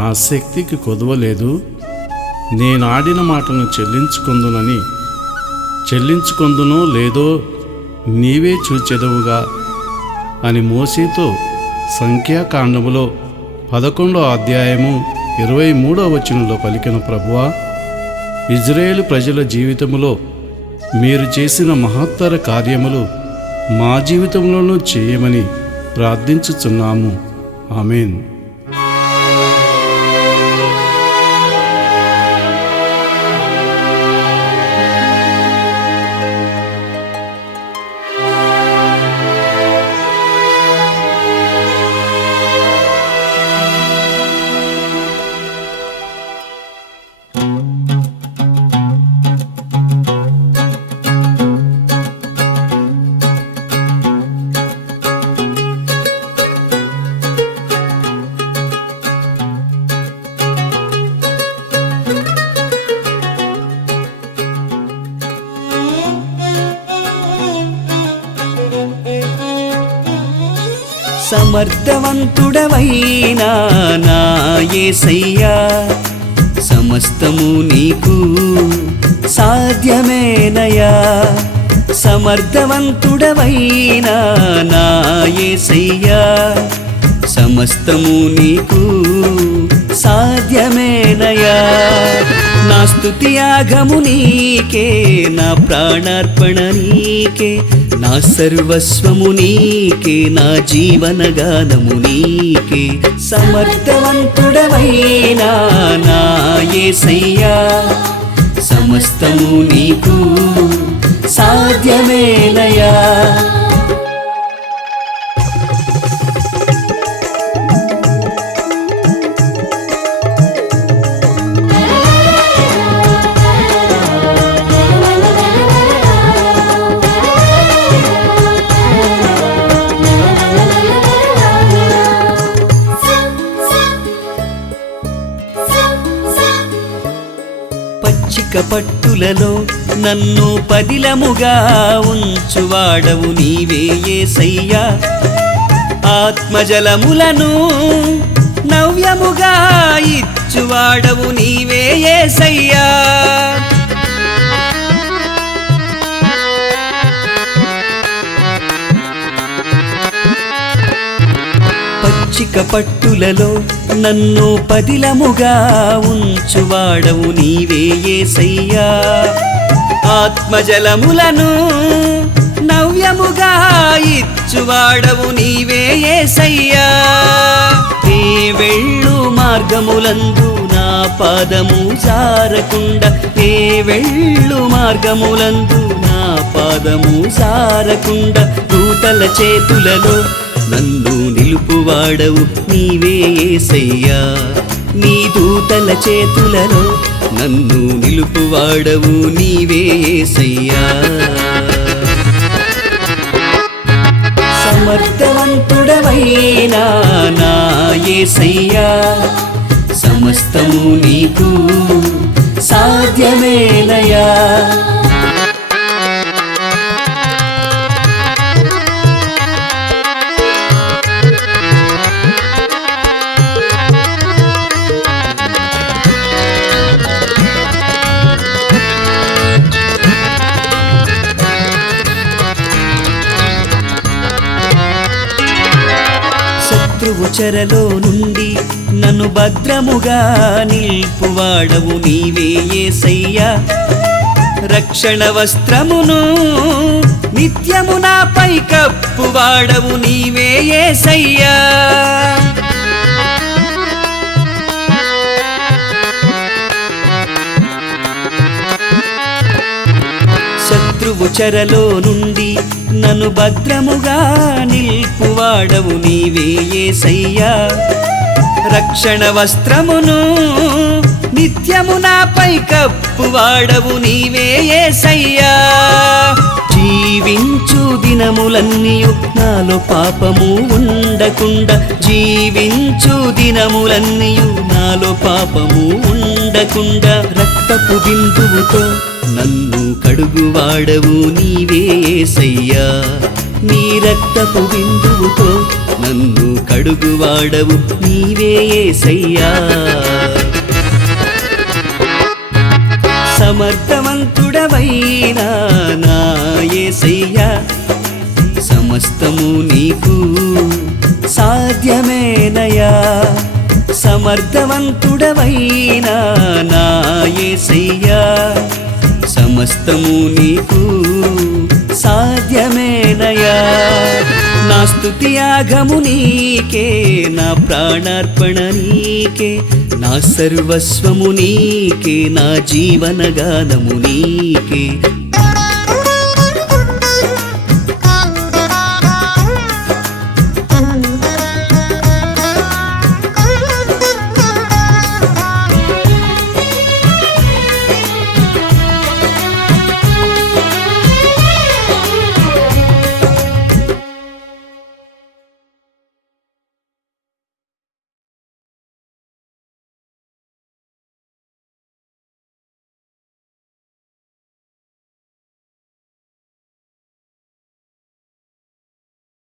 నా శక్తికి కొదవలేదు. నేను ఆడిన మాటను చెల్లించుకుందునని. చెల్లించుకొందునో లేదో నీవే చూచెదవుగా అని మోసేతో సంఖ్యాకాండములో పదకొండో అధ్యాయము ఇరవై మూడో వచనంలో పలికిన ప్రభువా ఇజ్రాయేల్ ప్రజల జీవితములో మీరు చేసిన మహత్తర కార్యములు మా జీవితంలోనూ చేయమని ప్రార్థించుచున్నాము. ఆమెన్. సమర్థవంతుడవైనా నా యేసయ్యా సమస్తము నీకు సాధ్యమేనయా సమర్థవంతుడవైనా నా యేసయ్యా సమస్తము నీకు సాధ్యమేనయా నా స్థుతి యాగము నీకే నా ప్రాణార్పణ నీకే నా సర్వస్వము నీకే నా జీవన గానము నీకే. సమర్థవంతుడవైనా నా యేసయ్యా సమస్తము నీకు సాధ్యమేనయా పట్టులలో నన్ను పదిలముగా ఉంచువాడవు నీవే యేసయ్యా ఆత్మజలములను నవ్యముగా ఇచ్చువాడవు నీవే యేసయ్యా పచ్చిక పట్టులలో నన్ను పదిలముగా ఉంచువాడవు నీవే యేసయ్యా ఆత్మజలములను నవ్యముగా ఇచ్చువాడవు నీవే యేసయ్యా నీ వెళ్ళు మార్గములందు నా పాదము జారకుండా నీ వెళ్ళు మార్గములందు నా పాదము జారకుండా దూతల చేతులలో నన్ను నిలుపువాడవు నీవే ఏసయ్యా. నీ దూతల చేతులలో నన్ను నిలుపువాడవు నీవే ఏసయ్యా. సమర్థవంతుడవైనా నా ఏసయ్యా. సమస్తము నీకు సాధ్యమేనయా చెరలో నుండి నన్ను భద్రముగా నిల్పువాడవు నీవే యేసయ్యా రక్షణ వస్త్రమును నిత్యము నాపై కప్పువాడవు నీవే యేసయ్యా శత్రువు చెరలో నుండి నన్ను భద్రముగా నిల్పువాడవు నీవే సయ్యా రక్షణ వస్త్రమును నిత్యము నాపై కప్పువాడవు నీవే యేసయ్యా జీవించు దినములన్నీయు నాలో పాపము ఉండకుండా. జీవించు దినములన్నీయు నాలో పాపము ఉండకుండా. రక్తపు బిందువుతో నన్ను కడుగువాడవు నీవే యేసయ్యా నీ రక్తపు బిందువుతో నన్ను కడుగువాడవు నీవే ఏసయ్యా. సమర్థవంతుడవైనా నా యేసయ్యా సమస్తము నీకు సాధ్యమేనయా సమర్థవంతుడవైనా నా యేసయ్యా సమస్తము నీకు సాధ్యమేనయా. నా స్థుతి యాగము నీకే నా ప్రాణార్పణ నీకే నా సర్వస్వము నీకే నా జీవనగానము నీకే.